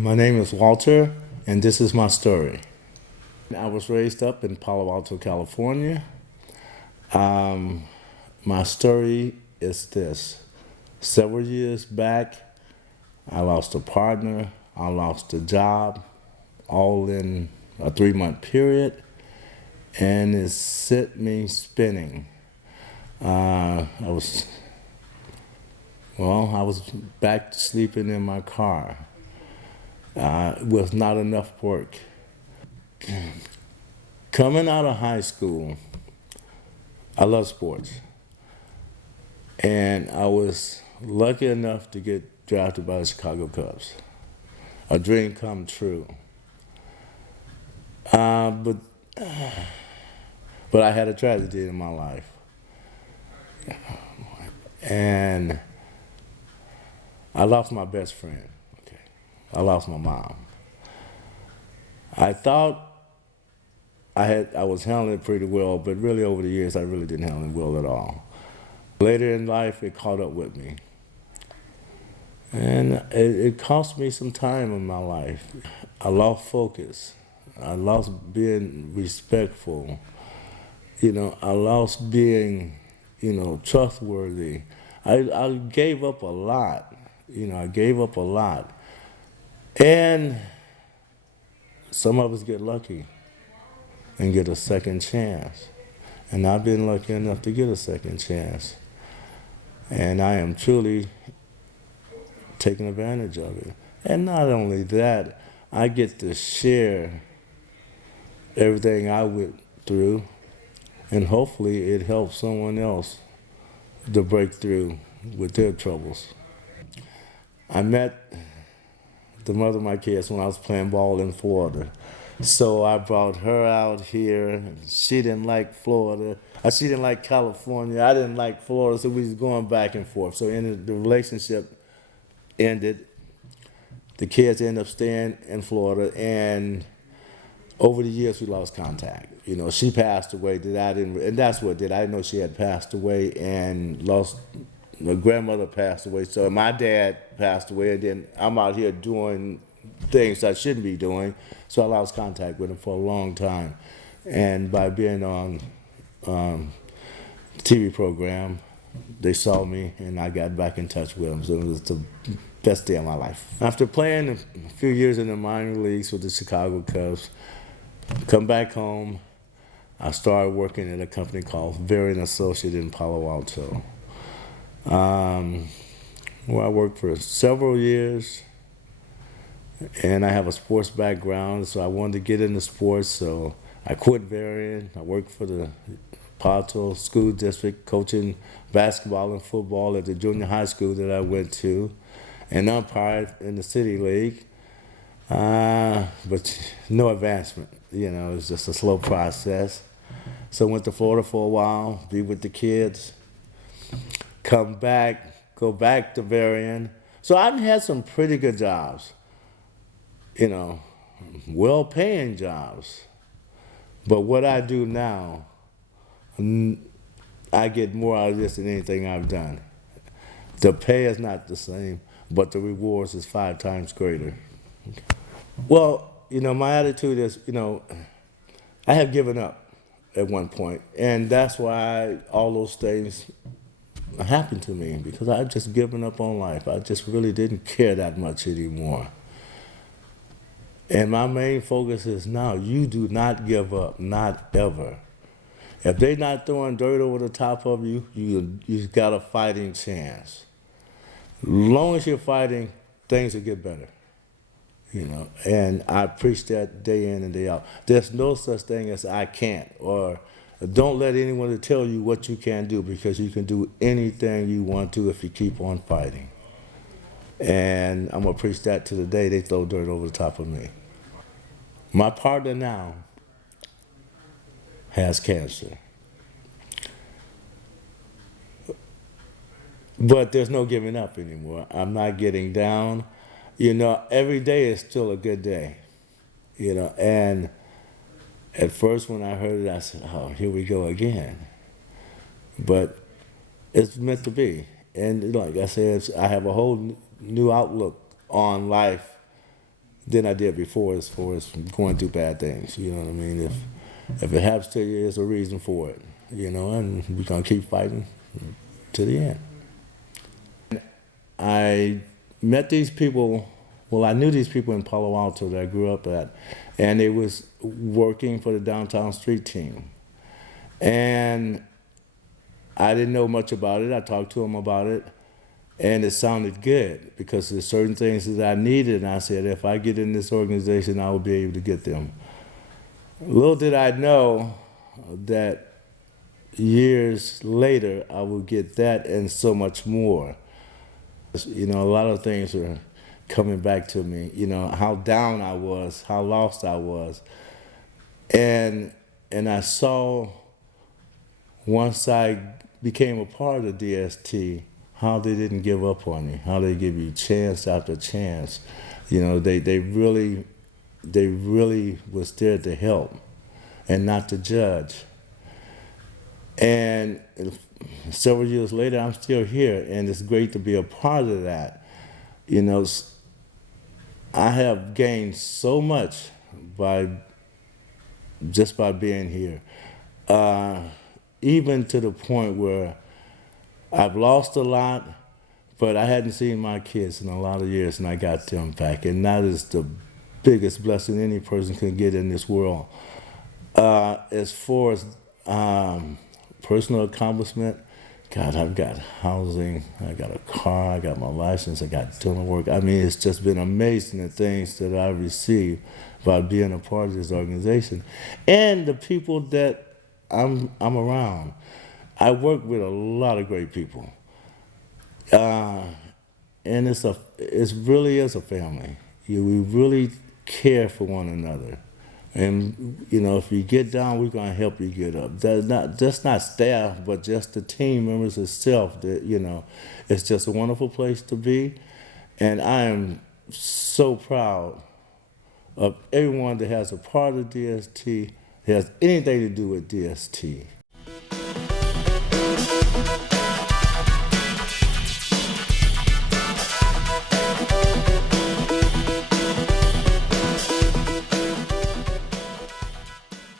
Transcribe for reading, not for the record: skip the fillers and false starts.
My name is Walter, and this is my story. I was raised up in Palo Alto, California. My story is this. Several years back, I lost a partner, I lost a job, all in a 3-month period, and it set me spinning. I was back to sleeping in my car with not enough work. Coming out of high school, I love sports. And I was lucky enough to get drafted by the Chicago Cubs. A dream come true. But I had a tragedy in my life. And I lost my best friend. Okay. I lost my mom. I thought I was handling it pretty well, but really over the years I really didn't handle it well at all. Later in life it caught up with me. And it cost me some time in my life. I lost focus. I lost being respectful. I lost being, trustworthy. I gave up a lot. I gave up a lot. And some of us get lucky and get a second chance. And I've been lucky enough to get a second chance. And I am truly taking advantage of it. And not only that, I get to share everything I went through, and hopefully it helps someone else to break through with their troubles. I met the mother of my kids when I was playing ball in Florida. So I brought her out here. She didn't like Florida. She didn't like California. I didn't like Florida, so we was going back and forth. So the relationship ended. The kids ended up staying in Florida, and over the years we lost contact. She passed away. And that's what did. I didn't know she had passed away and lost. My grandmother passed away, so my dad passed away, and then I'm out here doing things I shouldn't be doing, so I lost contact with him for a long time. And by being on the TV program, they saw me, and I got back in touch with them, so it was the best day of my life. After playing a few years in the minor leagues with the Chicago Cubs, come back home, I started working at a company called Varian Associates in Palo Alto. Where I worked for several years, and I have a sports background, so I wanted to get into sports, so I quit Varian. I worked for the Palo Alto School District, coaching basketball and football at the junior high school that I went to, and umpired in the city league, but no advancement. It was just a slow process. So I went to Florida for a while, be with the kids, come back, go back to Varian. So I've had some pretty good jobs, well-paying jobs. But what I do now, I get more out of this than anything I've done. The pay is not the same, but the rewards is 5 times greater. Well, my attitude is, I have given up at one point, and that's why all those things happened to me, because I've just given up on life. I just really didn't care that much anymore. And my main focus is now, you do not give up, not ever. If they're not throwing dirt over the top of you, you've got a fighting chance. As long as you're fighting, things will get better. And I preach that day in and day out. There's no such thing as I can't, or don't let anyone tell you what you can do, because you can do anything you want to if you keep on fighting. And I'm going to preach that to the day they throw dirt over the top of me. My partner now has cancer. But there's no giving up anymore. I'm not getting down. Every day is still a good day. And at first when I heard it, I said, oh, here we go again. But it's meant to be. And like I said, I have a whole new outlook on life than I did before as far as going through bad things. You know what I mean? If it happens to you, there's a reason for it. You know, and we're gonna keep fighting to the end. I met these people. Well, I knew these people in Palo Alto that I grew up at, and they was working for the downtown street team. And I didn't know much about it. I talked to them about it, and it sounded good because there's certain things that I needed, and I said, if I get in this organization, I will be able to get them. Little did I know that years later, I would get that and so much more. You know, a lot of things are coming back to me, you know, how down I was, how lost I was. And I saw, once I became a part of DST, how they didn't give up on me, how they give you chance after chance. You know, they really was there to help and not to judge. And several years later, I'm still here, and it's great to be a part of that. You know, I have gained so much just by being here, even to the point where I've lost a lot, but I hadn't seen my kids in a lot of years, and I got them back, and that is the biggest blessing any person can get in this world. As far as personal accomplishment, God, I've got housing, I got a car, I got my license, I got dental work. I mean, it's just been amazing the things that I've received by being a part of this organization. And the people that I'm around. I work with a lot of great people. And it really is a family. We really care for one another. And, you know, if you get down, we're going to help you get up. That's not staff, but just the team members itself. That, you know, it's just a wonderful place to be. And I am so proud of everyone that has a part of DST, that has anything to do with DST.